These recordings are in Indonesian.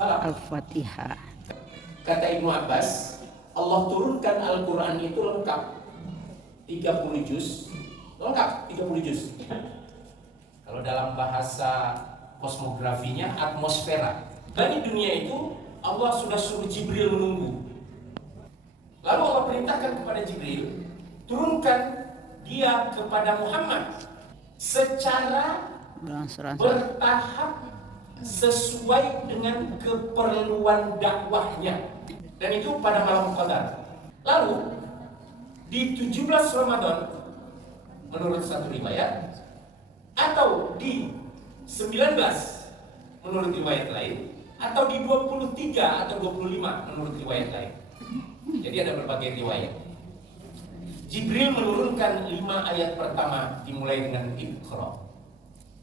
Al-Fatihah. Kata Ibnu Abbas, Allah turunkan Al-Quran itu lengkap 30 juz. Lengkap 30 juz. Kalau dalam bahasa kosmografinya atmosfera. Dan di dunia itu Allah sudah suruh Jibril menunggu. Lalu Allah perintahkan kepada Jibril, turunkan dia kepada Muhammad secara bertahap sesuai dengan keperluan dakwahnya. Dan itu pada malam Qadar. Lalu di 17 Ramadan menurut satu riwayat, atau di 19 menurut riwayat lain, atau di 23 atau 25 menurut riwayat lain. Jadi ada berbagai riwayat. Jibril menurunkan 5 ayat pertama dimulai dengan Iqra.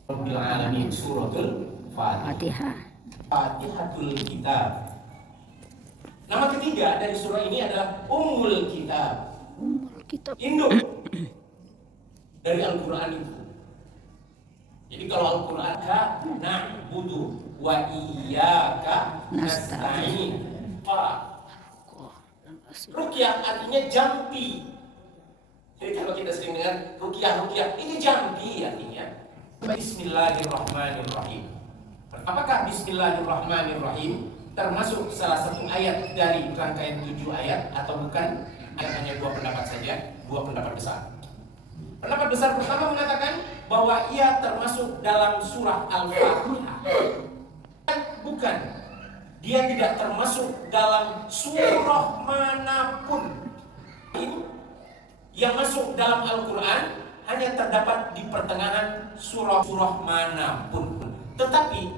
Rabbil alamin, suratul Fatihah. Fatihatul Kitab. Nama ketiga dari surah ini adalah Ummul Kitab. Induk dari Al-Quran itu. Jadi kalau Al-Quran na'budu wa iyyaka nasta'in. Ruqyah artinya jampi. Jadi kalau kita sering dengar ruqyah, ini jampi artinya. Bismillahirrahmanirrahim. Apakah Bismillahirrahmanirrahim termasuk salah satu ayat dari rangkaian 7 ayat atau bukan? Ayat hanya 2 pendapat saja, 2 pendapat besar. Pendapat besar pertama mengatakan bahwa ia termasuk dalam surah Al-Fatihah. Bukan. Dia tidak termasuk dalam surah manapun yang masuk dalam Al-Quran, hanya terdapat di pertengahan surah-surah manapun. Tetapi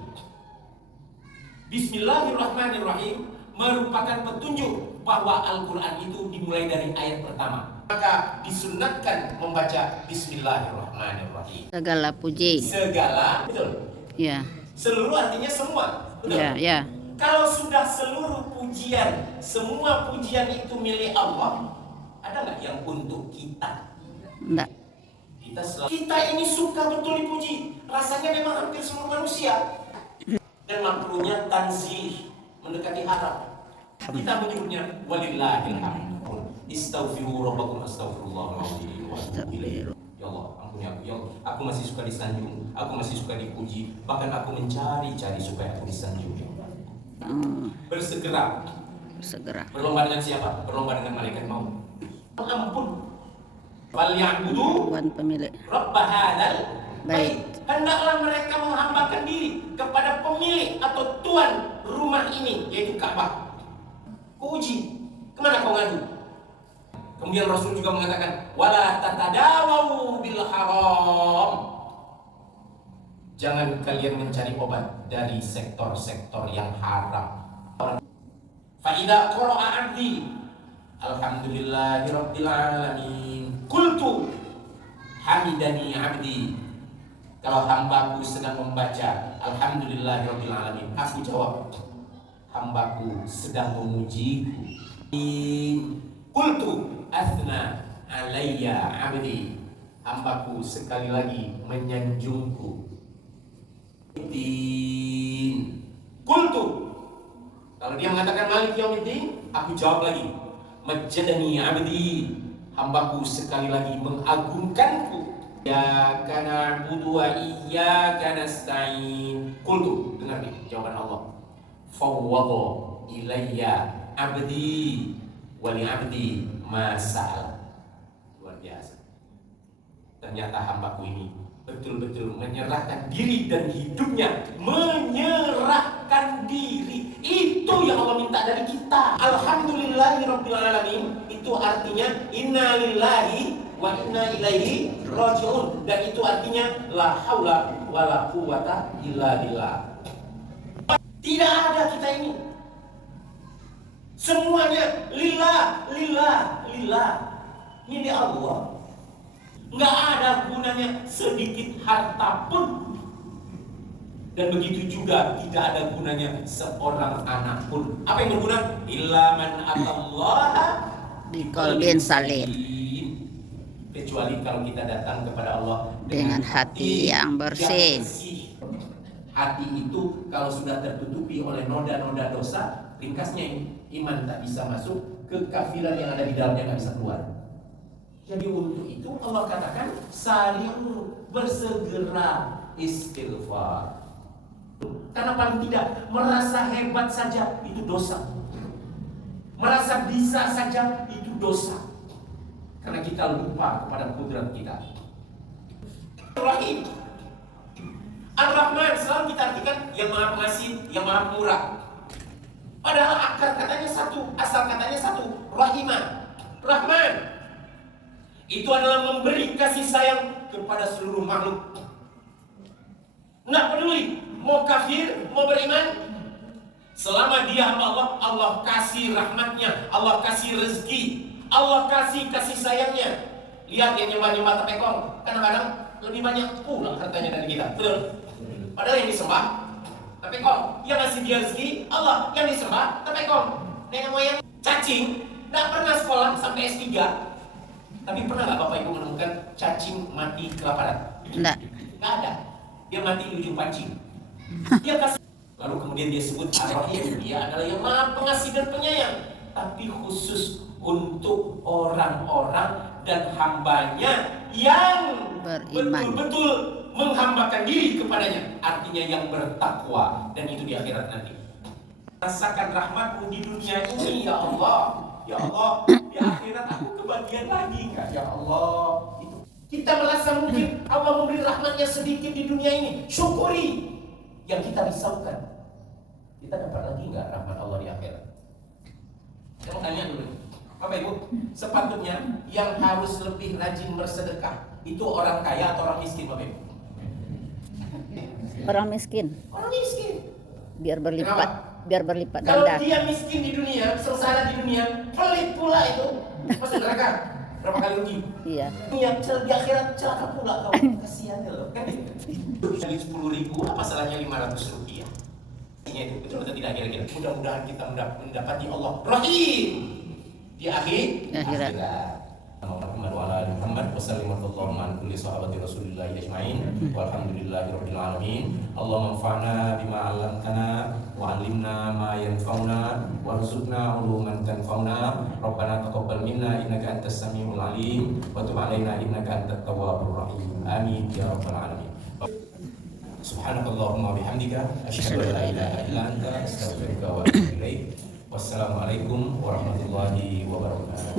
Bismillahirrahmanirrahim merupakan petunjuk bahwa Al-Quran itu dimulai dari ayat pertama. Maka disunatkan membaca Bismillahirrahmanirrahim. Segala puji. Segala, betul? Ya. Seluruh artinya semua, betul? Ya, ya. Kalau sudah seluruh pujian, semua pujian itu milik Allah, ada nggak yang untuk kita? Enggak. Kita ini suka betul dipuji. Rasanya memang hampir semua manusia. Dan makruhnya tanzih, mendekati haram. Kita menyebutnya walillahil hamd. Istaghfiru rabbakum astaghfirullahaladzim wa atubu ilaih. Ya Allah, ampuni aku. Ya Allah, aku masih suka disanjung, aku masih suka dipuji, bahkan aku mencari-cari supaya aku disanjung. Ya Allah. Bersegera. Berlomba dengan siapa? Berlomba dengan malaikat maut. Ampun. Wal ya'budu pemilik rabb hadzal bait. Hendaklah mereka menghambakan diri kepada pemilik atau tuan rumah ini, yaitu Ka'bah. Kau uji, kemana kau ngadu? Kemudian Rasul juga mengatakan, wala tatadawau bil haram. Jangan kalian mencari obat dari sektor-sektor yang haram. Fa idza qara'a 'abdi alhamdulillahi rabbil alamin qultu hamidani 'abdi. Kalau hambaku sedang membaca alhamdulillahi rabbil alamin, aku jawab, hambaku sedang memujiku. Qultu athna alayya 'abdi, hambaku sekali lagi menyanjungku. Qultu, kalau dia mengatakan malik yaumiddin, aku jawab lagi, majjadani 'abdi, hambaku sekali lagi mengagungkanku. Iyyaka na'budu wa iyyaka nasta'in. Qultu, dengar nih jawaban Allah. Fawwadha ilayya 'abdi wa li 'abdi ma sa'al. Luar biasa. Ternyata hambaku ini betul-betul menyerahkan diri dan hidupnya, menyerahkan diri. Itu yang Allah minta dari kita. Alhamdulillahirabbil alamin. Itu artinya inna lillahi wa inna ilaihi raji'un, dan itu artinya la haula wala quwata illa billah. Tidak ada kita ini. Semuanya lillah, lillah, lillah. Milik Allah. Enggak ada gunanya sedikit harta pun. Dan begitu juga tidak ada gunanya seorang anak pun. Apa yang berguna? Illa man atallaha biqalbin salim. Kecuali kalau kita datang kepada Allah dengan hati yang bersih. Hati itu kalau sudah tertutupi oleh noda-noda dosa, ringkasnya iman tak bisa masuk, kekafiran yang ada di dalamnya tak bisa keluar. Jadi untuk itu Allah katakan sari'u, bersegera istighfar. Karena paling tidak merasa hebat saja itu dosa, merasa bisa saja itu dosa, karena kita lupa kepada kudrat kita. Rahim, Ar-Rahman selalu kita artikan yang maha pengasih, yang maha pemurah. Padahal akar katanya satu, asal katanya satu, Rahimah. Rahman itu adalah memberi kasih sayang kepada seluruh makhluk. Nggak peduli mau kafir, mau beriman, selama dia hamba Allah, Allah kasih rahmatnya, Allah kasih rezeki, Allah kasih kasih sayangnya. Lihat yang nyembah-nyembah tepekong, kadang-kadang lebih banyak pula hartanya dari kita, betul? Padahal yang disembah tepekong, yang ngasih dia rezeki Allah, yang disembah tepekong. Nenek moyang cacing, nggak pernah sekolah sampai S3. Tapi pernah nggak Bapak Ibu menemukan cacing mati kelaparan? Enggak. Nggak ada. Dia mati di ujung pancing. Dia kasih. Lalu kemudian dia sebut Ar-Rahim, dia adalah yang maha pengasih dan penyayang, tapi khusus untuk orang-orang dan hambanya yang beriman, betul-betul menghambakan diri kepadanya, artinya yang bertakwa, dan itu di akhirat nanti. Rasakan rahmatmu di dunia ini ya Allah, ya Allah, di akhirat aku kebagian lagi enggak ya Allah. Itu kita merasa mungkin Allah memberi rahmatnya sedikit di dunia ini, syukuri. Yang kita risaukan, kita dapat lagi enggak rahmat Allah di akhirat? Saya mau tanya dulu, Bapak Ibu, sepatutnya yang harus lebih rajin bersedekah itu orang kaya atau orang miskin, Bapak Ibu? orang miskin Orang miskin. biar berlipat. Kenapa? Biar berlipat Kalau ganda. dia miskin di dunia, sengsara di dunia, pelit pula itu, masuk neraka. Berapa kali rugi? Iya. Di akhirat celaka pula kau. Kasihan loh. Kan dari 10.000 apa salahnya 500 rupiah? Itu betul atau tidak kira-kira? Mudah-mudahan kita mendapati Allah Rahim di akhirat. Muhammad wa ala ali Muhammad wa sallallahu ala kulli sahabati Rasulillah ajmain walhamdulillahirabbil alamin. Allahumma anfa'na bima 'allamtana wa 'allimna ma yanfa'una warzuqna 'uluman tanfa'una. Rabbana taqabbal minna innaka antas samiul 'alim wa tub 'alaina innaka antat tawwabur rahim. Amin ya rabbal alamin. Subhanakallahumma bihamdika asyhadu an la ilaha illa anta astaghfiruka wa atubu ilaik. Wassalamualaikum warahmatullahi wabarakatuh.